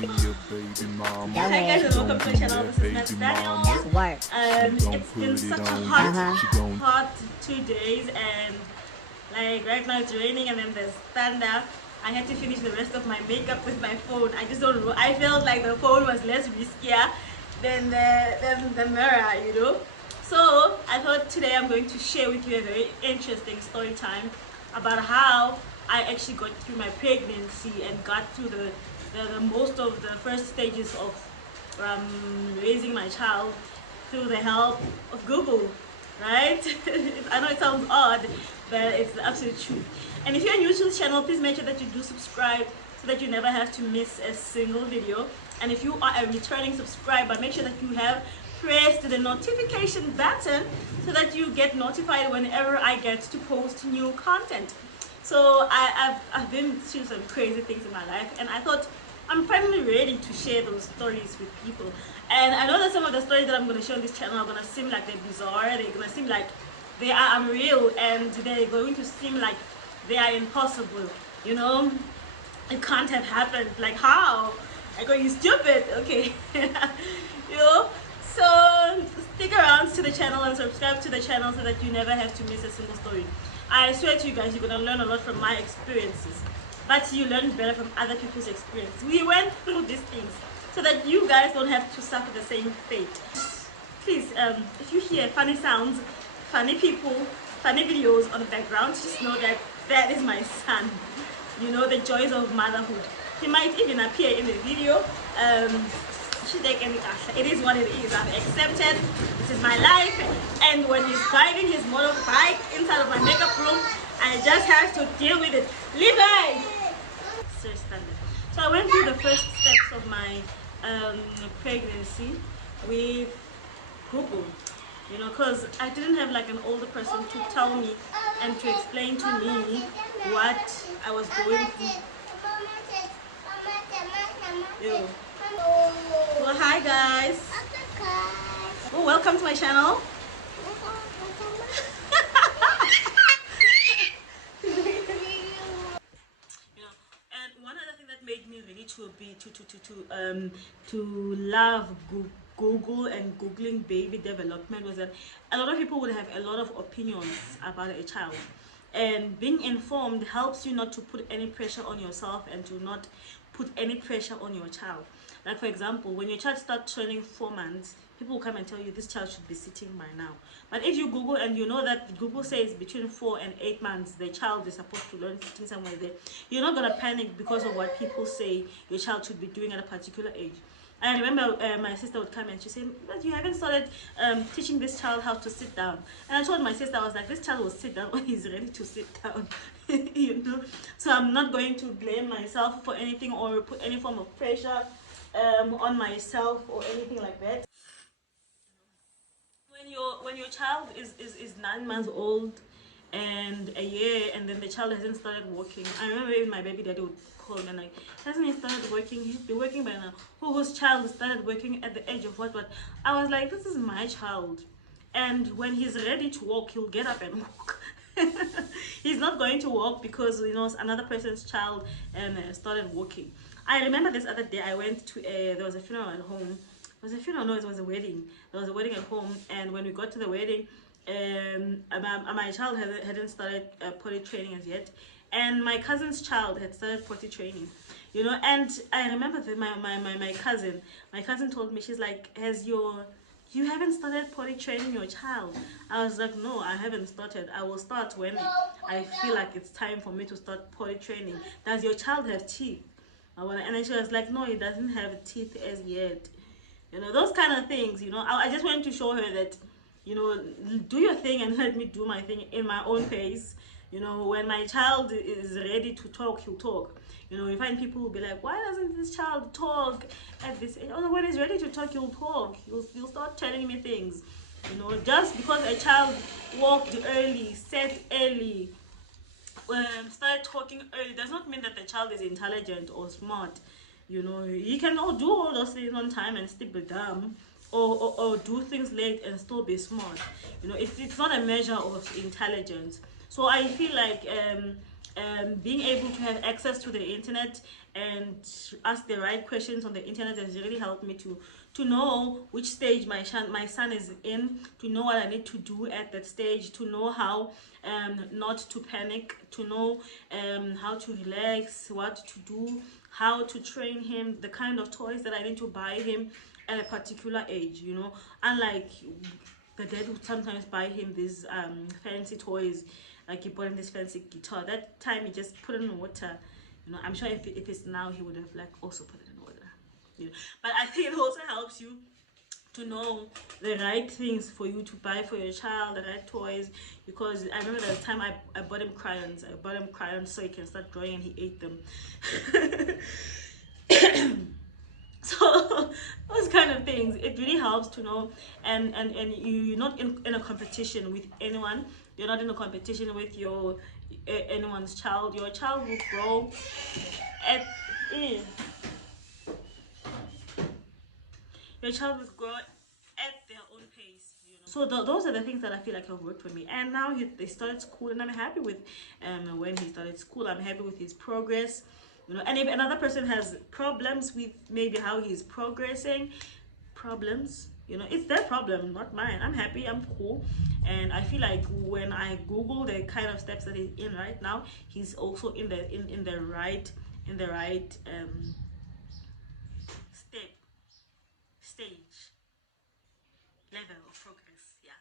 Be your baby mama. Hi guys and welcome to my channel. This is Matt Daniel. It's been such a hot 2 days, and like right now it's raining and then there's thunder. I had to finish the rest of my makeup with my phone. I just don't know. I felt like the phone was less riskier than the mirror, you know. So I thought today I'm going to share with you a very interesting story time about how I actually got through my pregnancy and got through the most of the first stages of raising my child through the help of Google, right? I know it sounds odd, but it's the absolute truth. And if you're new to the channel, please make sure that you do subscribe so that you never have to miss a single video. And if you are a returning subscriber, make sure that you have pressed the notification button so that you get notified whenever I get to post new content. So I've been through some crazy things in my life, and I thought I'm finally ready to share those stories with people. And I know that some of the stories that I'm going to show on this channel are going to seem like they're bizarre, they're going to seem like they are unreal, and they're going to seem like they are impossible. You know, it can't have happened. Like, how? Like, are you stupid? Okay. You know, so stick around to the channel and subscribe to the channel so that you never have to miss a single story. I swear to you guys, you're going to learn a lot from my experiences, but you learn better from other people's experience. We went through these things so that you guys don't have to suffer the same fate. Please, if you hear funny sounds, funny people, funny videos on the background, just know that that is my son. You know, the joys of motherhood. He might even appear in the video. It is what it is. I've accepted. This is my life. And when he's driving his motorbike inside of my makeup room, I just have to deal with it. Levi! So I went through the first steps of my pregnancy with Google. You know, because I didn't have like an older person to tell me and to explain to me what I was going through. Ew. Well, hi guys. Oh, welcome to my channel. And one other thing that made me really to love Google and googling baby development was that a lot of people would have a lot of opinions about a child, and being informed helps you not to put any pressure on yourself and to not put any pressure on your child. Like, for example, when your child starts turning 4 months, people will come and tell you this child should be sitting by now. But if you Google and you know that Google says between 4 and 8 months the child is supposed to learn sitting somewhere there, you're not going to panic because of what people say your child should be doing at a particular age. I remember my sister would come and she said, but you haven't started teaching this child how to sit down. And I told my sister, I was like, this child will sit down when he's ready to sit down. You know, so I'm not going to blame myself for anything or put any form of pressure on myself or anything like that. When your child is 9 months old and a year, and then the child hasn't started walking, I remember even my baby daddy would call me and like, hasn't he started working? He's been working by now. Whose child started working at the age of what? I was like, this is my child, and when he's ready to walk, he'll get up and walk. He's not going to walk because, you know, another person's child started walking. I remember this other day I went to there was a funeral at home. It was a funeral? No, it was a wedding. There was a wedding at home, and when we got to the wedding, my child hadn't started potty training as yet, and my cousin's child had started potty training. You know, and I remember that my cousin told me, she's like, you haven't started potty training your child? I was like, no, I haven't started. I will start when I feel like it's time for me to start potty training. Does your child have teeth? And then she was like, no, he doesn't have teeth as yet. You know, those kind of things. You know, I just wanted to show her that, you know, do your thing and let me do my thing in my own pace. You know, when my child is ready to talk, he'll talk. You know, you find people will be like, why doesn't this child talk at this age? Oh, when he's ready to talk, he'll talk. He'll start telling me things. You know, just because a child walked early, sat early, start talking early does not mean that the child is intelligent or smart. You know, you can all do all those things on time and still be dumb, or do things late and still be smart. You know, it's not a measure of intelligence. So I feel like being able to have access to the internet and ask the right questions on the internet has really helped me to know which stage my son is in, to know what I need to do at that stage, to know how not to panic, to know how to relax, what to do, how to train him, the kind of toys that I need to buy him at a particular age, you know. Unlike the dad would sometimes buy him these fancy toys, like he bought him this fancy guitar. That time he just put it in water, you know. I'm sure if it's now, he would have like also put it in water, you know. But I think it also helps you to know the right things for you to buy for your child, the right toys. Because I remember the time I bought him crayons. I bought him crayons so he can start drawing, and he ate them. So those kind of things, it really helps to know. And you're not in a competition with anyone. You're not in a competition with your anyone's child. Your child will grow at your child will grow at their own pace, you know. So those are the things that I feel like have worked for me. And now they started school, and I'm happy with when he started school. I'm happy with his progress, you know. And if another person has problems with maybe how he's progressing, you know, it's their problem, not mine. I'm happy, I'm cool. And I feel like when I Google the kind of steps that he's in right now, he's also in the right stage level of progress, yeah.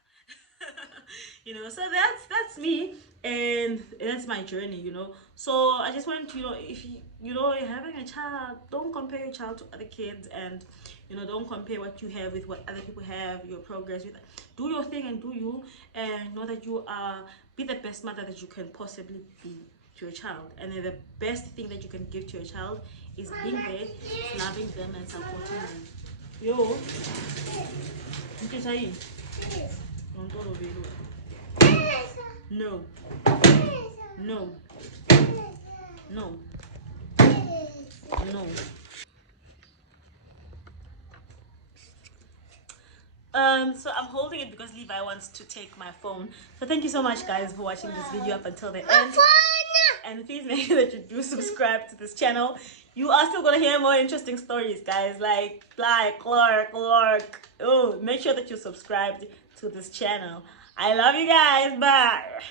You know, so that's me, and that's my journey, you know. So I just want to, you know, if you know you're having a child, don't compare your child to other kids, and you know, don't compare what you have with what other people have, your progress with. Do your thing and do you, and know that you are, be the best mother that you can possibly be to your child. And then the best thing that you can give to your child is being there, loving them, and supporting them. Yo, what is that? No. No. No. No. So I'm holding it because Levi wants to take my phone. So thank you so much, guys, for watching this video up until the end. And please make sure that you do subscribe to this channel. You are still gonna hear more interesting stories, guys, like Clark. Oh, make sure that you subscribed to this channel. I love you guys. Bye.